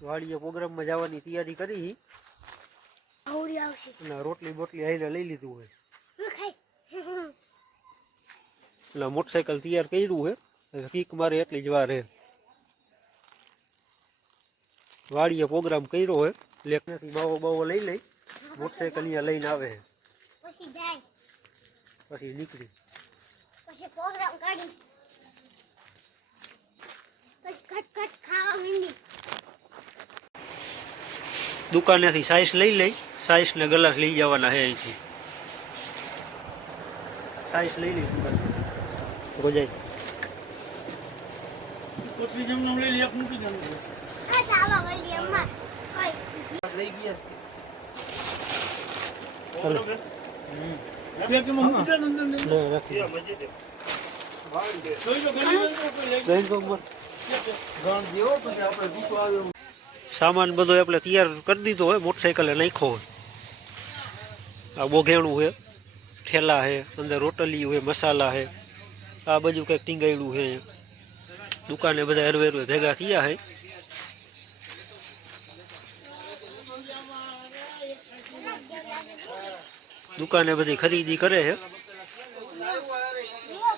વાડીએ પ્રોગ્રામમાં જવાની તૈયારી કરી અને રોટલી બોટલી હારે લઈ લીધું હોય એટલે મોટરસાઇકલ તૈયાર કર્યું છે કીક મારે એટલી જ વાર હે વાડીએ પ્રોગ્રામ કર્યો હોય લેખનેથી બાવો બાવો લઈ લઈ મોટરસાઇકલ અહીંયા લઈને આવે પછી નીકળી પછી પ્રોગ્રામ કરી પછી ખટ ખાવા માંડી દુકાનેથી સાઈસ લઈ લઈ સાઈસ ને ગ્લાસ લઈ જવાના હે અહીંથી સાઈસ લઈ લઈ દુકાન રોજાઈ કોથળી જમનો લઈ લે એક મૂકી જમનો આ ચાવા વળી અમ્મા લઈ ગયા ચાલો બે કે મૂકી દે અંદર લઈ લે રાખી મજે દે વાળી દે જોઈ લો ગલી દઈ દો મત ગામ જેવો પછી આપણે દુકો આવ્યો સામાન બધો આપણે તૈયાર કરી દીધો હોય મોટરસાઇકલે નાખ્યો હોય આ બોઘેણું છે ઠેલા છે અંદર રોટલી હોય મસાલા છે આ બાજુ કંઈક ટીંગાયડું છે દુકાને બધા હરવે હરવે ભેગા થયા છે દુકાને બધી ખરીદી કરે છે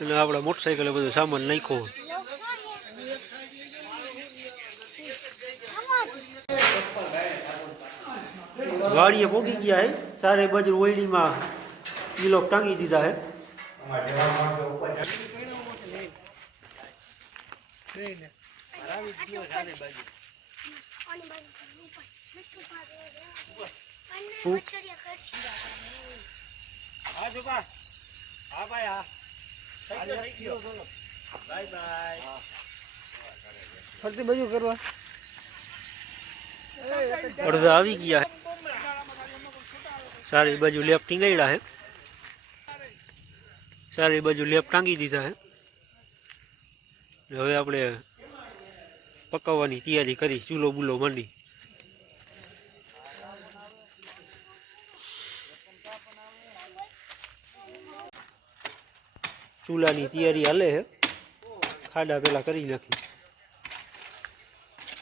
અને આપણા મોટરસાઇકલે બધું સામાન નાખ્યો હોય વાડીએ પોગી ગયા હે સારે બાજુ ઓયડીમાં કિલો ટાંગી દીધા હે ફરતી બાજુ કરવા અડધા આવી ગયા હે સારી બાજુ લેપ ટીંગાડ્યા હે સારી બાજુ લેપ ટાંગી દીધા હે હવે આપણે પકાવવાની તૈયારી કરી ચૂલો બુલો માંડી ચૂલાની તૈયારી હાલે હે ખાડા પેલા કરી નાખી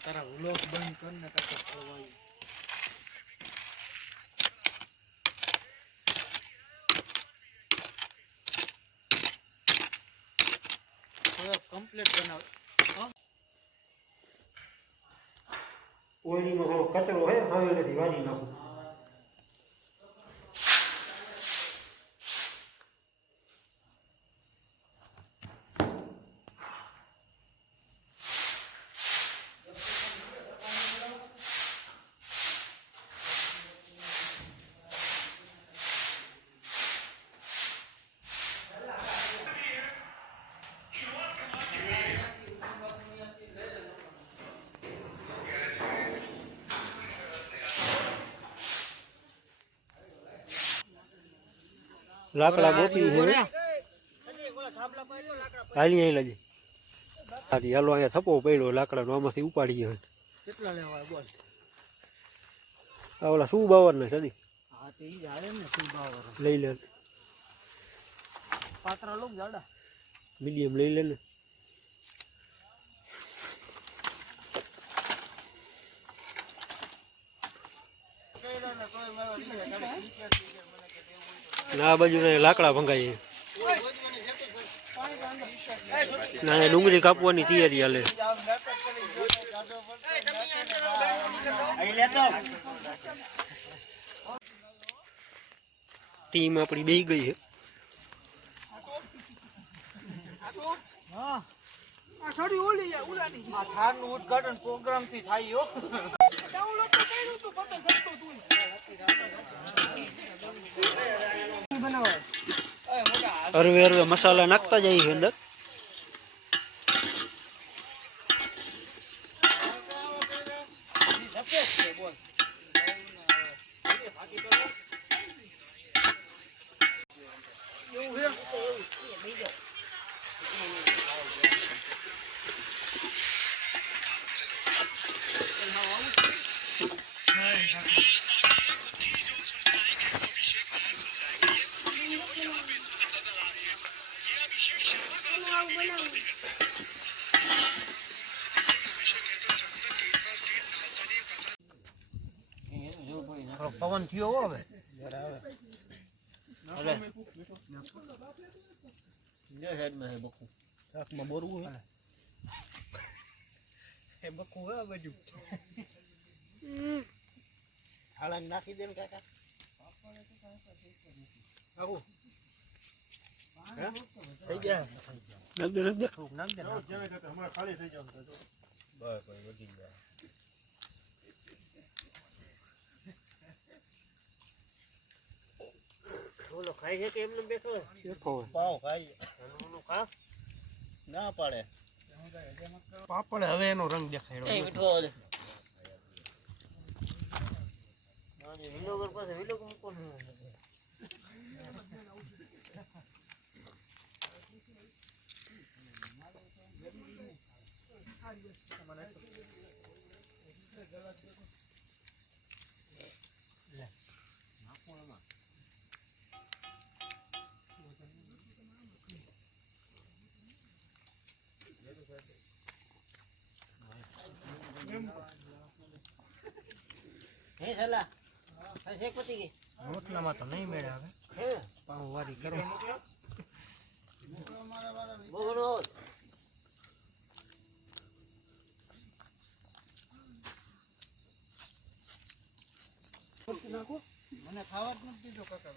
તારા વ્લોગ બંધ કરને કાકા ખવાય કમ્પ્લીટ બનાવ ઓળીમાં થોડો કચરો હે હવે નથી વાળી નાખું લાકડા ગોપી છે હાલી અહીં લજે હાલી હાલો અહીંયા થપ્પો પડ્યો લાકડાનો આમાંથી ઉપાડી ગયો કેટલા લેવા બોલ આ ઓલા શું બાવર ને સદી હા તે ઈ આવે ને ફૂલ બાવર લઈ લે પાત્રા લોક જાડા મીડિયમ લઈ લે ને આ બાજુ લાકડા ભંગાય ના ડુંગળી કાપવાની તૈયારી હાલે ટીમ આપણી બેહી ગઈ છે આ સાડી ઓલી ઉલાની આ થારનું ઉદ્ઘાટન પ્રોગ્રામ થી થાય હો ડાઉનલોડ તો કર્યું તું પતો સસ્તો તું હરવે હરવે મસાલા નાખતા જાય છે અંદર પવન થયો હો હવે અરે ને સાઈડમાં હે બકુ શાકમાં બોરવું હે એ બકુ હે આ બાજુ હાલા નાખી દે ને કાકા આવું થઈ ગયા નાખ દે નાખ દે હમણાં ખાલી થઈ જાવ બસ બસ વધી ગયા બોલો ખાઈ છે કે એમને બેઠો બેઠો પાવ ખાઈ ઓનું ખા ના પાડે પાપડ હવે એનો રંગ દેખાય એ મીઠો ઓલે નાની વિલોગર પાસે વિલોગ મૂકો ને હે સલા હે પતી ગઈ રોટલામાં તો નહીં મેળ આવે હે પાવ વારી કરો બોગણો મને ખાવા જ નથી દીધો કાકા